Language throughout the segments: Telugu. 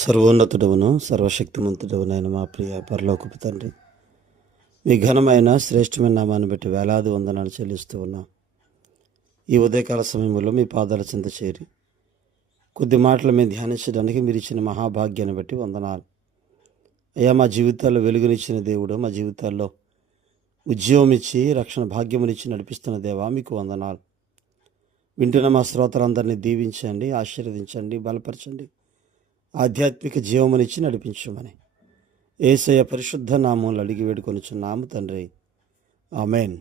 సర్వోన్నతుడవును సర్వశక్తిమంతుడవునైన మా ప్రియ పరలోకపు తండ్రి, మీ ఘనమైన శ్రేష్టమైన నామాన్ని బట్టి వేలాది వందనాలు చెల్లిస్తూ ఉన్నాం. ఈ ఉదయకాల సమయంలో మీ పాదాల చెంత చేరి కొద్ది మాటలు మేము ధ్యానించడానికి మీరు ఇచ్చిన మహాభాగ్యాన్ని బట్టి వందనాలు అయ్యా. మా జీవితాల్లో వెలుగునిచ్చిన దేవుడు, మా జీవితాల్లో ఉద్యోగం ఇచ్చి రక్షణ భాగ్యమునిచ్చి నడిపిస్తున్న దేవా, మీకు వందనాలు. వింటున్న మా శ్రోతలందరినీ దీవించండి, ఆశీర్వదించండి, బలపరచండి, ఆధ్యాత్మిక జీవమునిచ్చి నడిపించమని యేసయ్య పరిశుద్ధ నామములో అడిగి వేడుకొనుచున్నాము తండ్రి, ఆమేన్.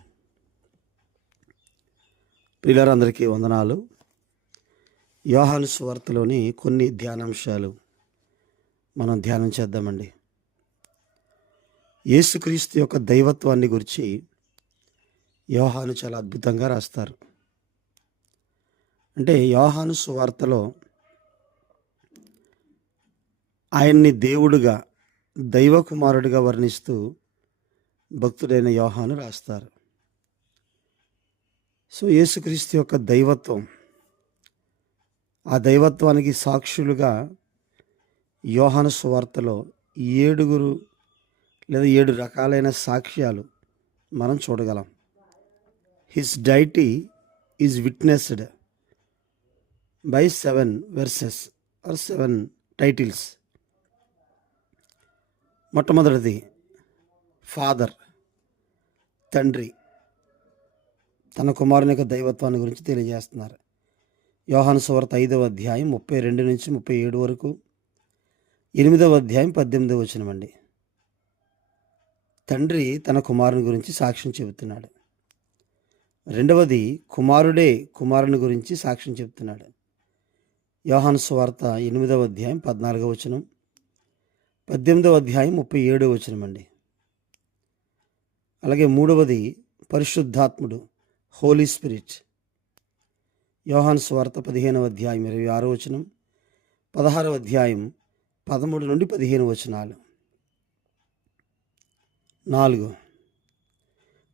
ప్రియులారందరికీ వందనాలు. యోహాను సువార్తలోని కొన్ని ధ్యానాంశాలు మనం ధ్యానం చేద్దామండి. యేసుక్రీస్తు యొక్క దైవత్వాన్ని గురించి యోహాను చాలా అద్భుతంగా రాస్తారు. అంటే యోహాను సువార్తలో ఆయన్ని దేవుడుగా, దైవకుమారుడిగా వర్ణిస్తూ భక్తుడైన యోహాను రాస్తారు. సో యేసుక్రీస్తు యొక్క దైవత్వం, ఆ దైవత్వానికి సాక్షులుగా యోహాను సువార్తలో 7 రకాలైన సాక్ష్యాలు మనం చూడగలం. His deity is witnessed by 7 verses or 7 titles. మొట్టమొదటిది ఫాదర్, తండ్రి తన కుమారుని యొక్క దైవత్వాన్ని గురించి తెలియజేస్తున్నారు. యోహాను సువార్త 5వ అధ్యాయం 32 నుంచి 37 వరకు, 8వ అధ్యాయం 18వ వచనం అండి. తండ్రి తన కుమారుని గురించి సాక్ష్యం చెబుతున్నాడు. రెండవది కుమారుడే కుమారుని గురించి సాక్ష్యం చెబుతున్నాడు. యోహాను సువార్త 8వ అధ్యాయం 14వ వచనం, 18వ అధ్యాయం 37వ వచనం అండి. అలాగే మూడవది పరిశుద్ధాత్ముడు, హోలీ స్పిరిట్. యోహాను సువార్త 15వ అధ్యాయం 26వ వచనం, 16వ అధ్యాయం 13 నుండి 15 వచనాలు. 4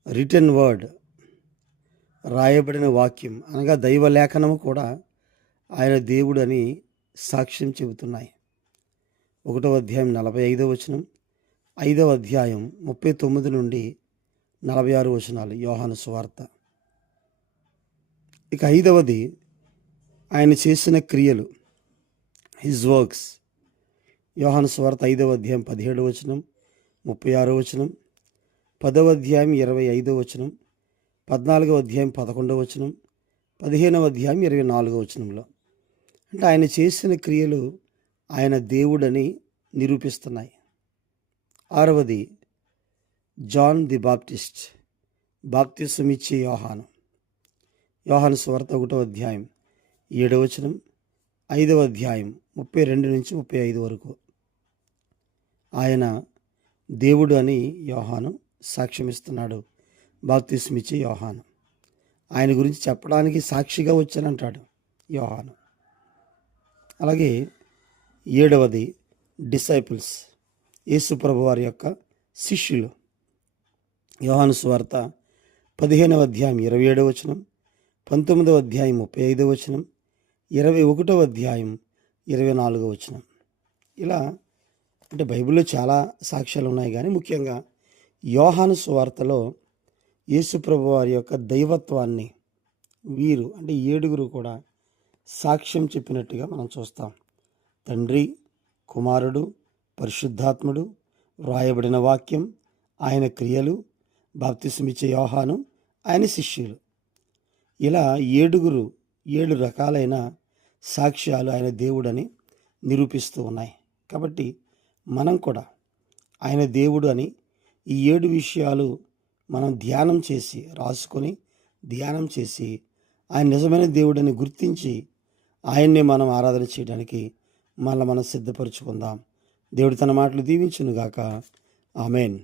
రిటన్ వర్డ్, రాయబడిన వాక్యం అనగా దైవ లేఖనము కూడా ఆయన దేవుడు అని సాక్ష్యం చెబుతున్నాయి. 1వ అధ్యాయం 45వ వచనం, 5వ అధ్యాయం 39 నుండి 46 వచనాలు యోహాను సువార్త. ఇక 5వది ఆయన చేసిన క్రియలు, హిజ్ వర్క్స్. యోహాను సువార్త 5వ అధ్యాయం 17వ వచనం, 36వ వచనం, 10వ అధ్యాయం 25వ వచనం, 14వ అధ్యాయం 11వ వచనం, 15వ అధ్యాయం 24వ వచనంలో. అంటే ఆయన చేసిన క్రియలు ఆయన దేవుడని నిరూపిస్తున్నాయి. 6వది జాన్ ది బాప్టిస్ట్, బాప్తిసం ఇచ్చే యోహాను. యోహాను సువార్త 1వ అధ్యాయం 7వ వచనం, 5వ అధ్యాయం 32 నుంచి 35 వరకు. ఆయన దేవుడు అని యోహాను సాక్ష్యమిస్తున్నాడు. బాప్తిసం ఇచ్చే యోహాను ఆయన గురించి చెప్పడానికి సాక్షిగా వచ్చానంటాడు యోహాను. అలాగే 7వది డిసైపుల్స్, యేసు ప్రభు వారి యొక్క శిష్యులు. యోహాను సువార్త 15వ అధ్యాయం 27వ వచనం, 19వ అధ్యాయం 35వ వచనం, 21వ అధ్యాయం 24వ వచనం. ఇలా అంటే బైబిల్లో చాలా సాక్ష్యాలు ఉన్నాయి, కానీ ముఖ్యంగా యోహాను సువార్తలో యేసు ప్రభు వారి యొక్క దైవత్వాన్ని వీరు అంటే 7 కూడా సాక్ష్యం చెప్పినట్టుగా మనం చూస్తాం. తండ్రి, కుమారుడు, పరిశుద్ధాత్ముడు, వ్రాయబడిన వాక్యం, ఆయన క్రియలు, బాప్తిసమిచ్చే యోహాను, ఆయన శిష్యులు. ఇలా 7 రకాలైన సాక్ష్యాలు ఆయన దేవుడని నిరూపిస్తూ ఉన్నాయి. కాబట్టి మనం కూడా ఆయన దేవుడు అని ఈ 7 విషయాలు మనం ధ్యానం చేసి, రాసుకొని ధ్యానం చేసి, ఆయన నిజమైన దేవుడని గుర్తించి ఆయన్నే మనం ఆరాధన చేయడానికి మనం సిద్ధపరచుకుందాం. దేవుడు తన మాటలు దీవించునుగాక. ఆమేన్.